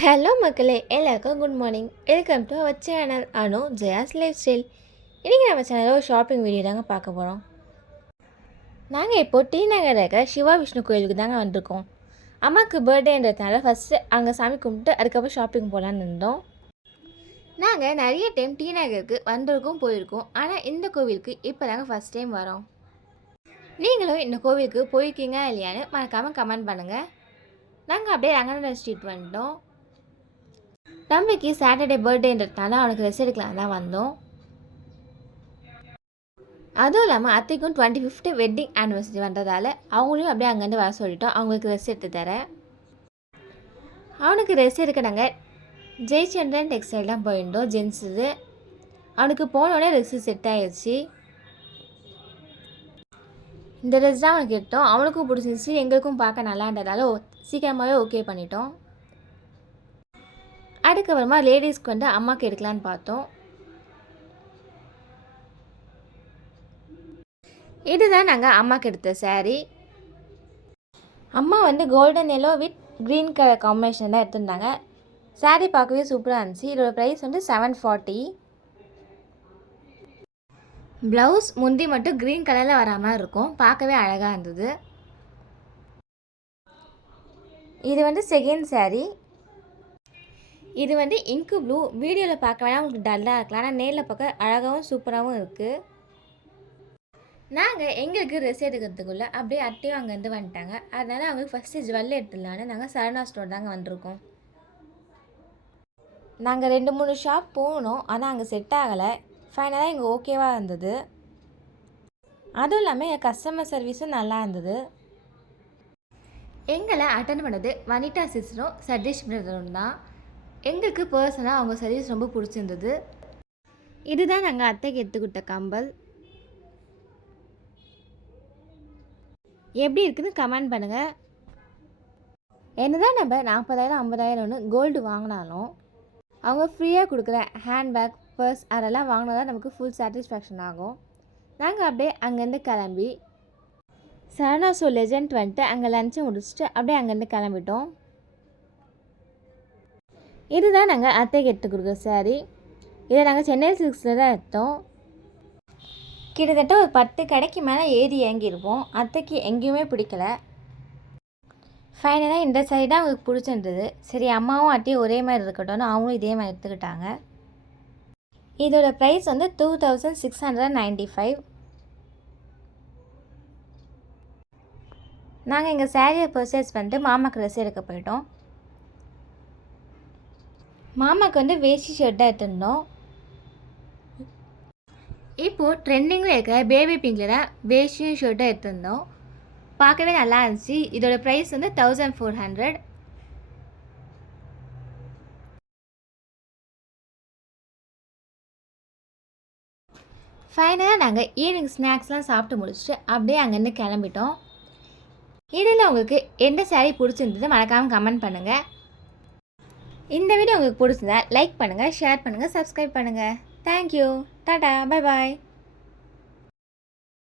Hello மக்களே, எல்லாருக்கும் good morning. Welcome to our channel Anu Jaya's life style. இன்றைக்கி நம்ம சேனலில் ஒரு ஷாப்பிங் வீடியோ தாங்க பார்க்க போகிறோம். நாங்கள் இப்போது டி நகர் இருக்கிற சிவா விஷ்ணு கோயிலுக்கு தாங்க வந்திருக்கோம். அம்மாவுக்கு பர்த்டேன்றதுனால ஃபஸ்ட்டு அங்கே சாமி கும்பிட்டு அதுக்கப்புறம் ஷாப்பிங் போகலான்னு இருந்தோம். நாங்கள் நிறைய டைம் டி நகருக்கு வந்திருக்கோம் போயிருக்கோம். ஆனால் இந்த கோவிலுக்கு இப்போ தாங்க ஃபஸ்ட் டைம் வரோம். நீங்களும் இந்த கோவிலுக்கு போயிருக்கீங்க இல்லையான்னு மறக்காமல் கமெண்ட் பண்ணுங்கள். நாங்கள் அப்படியே ரங்கநாதர் ஸ்ட்ரீட் வந்துட்டோம். தம்பிக்கு சாட்டர்டே பர்த்டேன்றதுனால அவனுக்கு ரெஸ்ட் எடுக்கலாம் தான் வந்தோம். அதுவும் இல்லாமல் அத்தைக்கும் 25th வெட்டிங் ஆனிவர்சரி வந்ததால் அவங்களையும் அப்படியே அங்கேருந்து வர சொல்லிட்டோம். அவங்களுக்கு ரெஸ்ட் எடுத்து தரேன். அவனுக்கு ரெஸ்ட் எடுக்க நாங்கள் ஜெயச்சந்திரன் டெக்ஸ்டைல் தான் போயிருந்தோம். ஜென்ஸு இது அவனுக்கு போனோடனே ரெஸ்ட் செட் ஆகிடுச்சு. இந்த ட்ரெஸ் தான் அவனுக்கு எடுத்தோம். அவனுக்கும் பிடிச்சிருந்துச்சு, எங்களுக்கும் பார்க்க நல்லா இருந்ததால சீக்கிரமாகவே ஓகே பண்ணிட்டோம். அதுக்கப்புறமா லேடிஸ்க்கு வந்து அம்மாவுக்கு எடுக்கலான்னு பார்த்தோம். இதுதான் நாங்கள் அம்மாவுக்கு எடுத்த சாரீ. அம்மா வந்து golden yellow with green colour combination தான் எடுத்துருந்தாங்க. சாரீ பார்க்கவே சூப்பராக இருந்துச்சு. இதோட ப்ரைஸ் வந்து 740. ப்ளவுஸ் முந்தி மட்டும் க்ரீன் கலரில் வர மாதிரி இருக்கும், பார்க்கவே அழகாக இருந்தது. இது வந்து செகண்ட் சாரீ. இது வந்து இங்கு ப்ளூ. வீடியோவில் பார்க்க வேணால் உங்களுக்கு டல்லாக இருக்கலாம், ஆனால் நேரில் பார்க்க அழகாகவும் சூப்பராகவும் இருக்குது. நாங்கள் எங்களுக்கு ட்ரெஸ் எடுக்கிறதுக்குள்ளே அப்படியே அட்டையும் அங்கேருந்து வந்துட்டாங்க. அதனால் அவங்களுக்கு ஃபஸ்ட்டு ஜுவல் எடுத்துடலான்னு நாங்கள் சரணா ஸ்டோர் தாங்க வந்திருக்கோம். நாங்கள் 2-3 ஷாப் போனோம், ஆனால் அங்கே செட் ஆகலை. ஃபைனலாக எங்கள் ஓகேவாக இருந்தது. அதுவும் இல்லாமல் எங்கள் கஸ்டமர் சர்வீஸும் நல்லா இருந்தது. எங்களை அட்டன் பண்ணது வனிதா சிஸ்டரும் சதீஷ் பிரதரும் தான். எங்களுக்கு பர்சனலாக அவங்க சர்வீஸ் ரொம்ப பிடிச்சிருந்தது. இதுதான் நாங்கள் அத்தைக்கு எடுத்துக்கிட்ட கம்பல். எப்படி இருக்குதுன்னு கமெண்ட் பண்ணுங்கள். என்னதான் நம்ம 40,000 50,000 கோல்டு வாங்கினாலும் அவங்க ஃப்ரீயாக கொடுக்குற ஹேண்ட்பேக், பர்ஸ் அதெல்லாம் வாங்கினா தான் நமக்கு ஃபுல் சாட்டிஸ்ஃபேக்ஷன் ஆகும். நாங்கள் அப்படியே அங்கேருந்து கிளம்பி சரணா ஸ்டோர் லெஜண்ட் வந்துட்டு அங்கே லஞ்சை முடிச்சுட்டு அப்படியே அங்கேருந்து கிளம்பிட்டோம். இதுதான் நாங்கள் அத்தைக்கு எடுத்து கொடுக்குற சாரீ. இதை நாங்கள் சென்னை சில்க்ஸில் தான் எடுத்தோம். கிட்டத்தட்ட ஒரு 10 கடைக்கு மேலே ஏறி இறங்கியிருப்போம். அத்தைக்கு எங்கேயுமே பிடிக்கல. ஃபைனலாக இந்த சாரீ தான் அவங்களுக்கு பிடிச்சிருந்தது. சரி, அம்மாவும் அத்தையும் ஒரே மாதிரி இருக்கட்டும்னு அவங்களும் இதே மாதிரி எடுத்துக்கிட்டாங்க. இதோட ப்ரைஸ் வந்து 2695. நாங்கள் எங்கள் சாரியை பர்ச்சேஸ் பண்ணிட்டு மாமாக்கு ட்ரெஸ் எடுக்க போயிட்டோம். மாமாவுக்கு வந்து வேஷ்டி ஷர்ட் தான் எடுத்துருந்தோம். இப்போது ட்ரெண்டிங்கில் இருக்கிற பேபி பிங்கில் தான் வேஷ்டியும் ஷர்ட்டும் எடுத்துருந்தோம். பார்க்கவே நல்லா இருந்துச்சு. இதோட ப்ரைஸ் வந்து 1400. ஃபைனலாக நாங்கள் ஈவினிங் ஸ்நாக்ஸ்லாம் சாப்பிட்டு முடிச்சுட்டு அப்படியே அங்கேருந்து கிளம்பிட்டோம். இதில் உங்களுக்கு எந்த சாரீ பிடிச்சிருந்தது மறக்காமல் கமெண்ட் பண்ணுங்கள். இந்த வீடியோ உங்களுக்கு பிடிச்சிருந்தா லைக் பண்ணுங்கள், ஷேர் பண்ணுங்கள், சப்ஸ்கிரைப் பண்ணுங்கள். தேங்க்யூ. Tata, bye bye.